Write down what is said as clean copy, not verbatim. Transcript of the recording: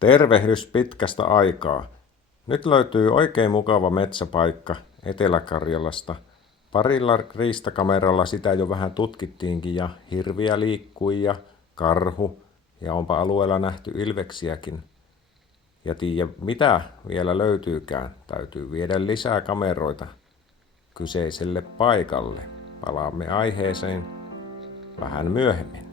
Tervehdys pitkästä aikaa. Nyt löytyy oikein mukava metsäpaikka Etelä-Karjalasta. Parilla riistakameralla sitä jo vähän tutkittiinkin ja hirviä liikkui ja karhu ja onpa alueella nähty ilveksiäkin. Ja tiedä mitä vielä löytyykään, täytyy viedä lisää kameroita kyseiselle paikalle. Palaamme aiheeseen vähän myöhemmin.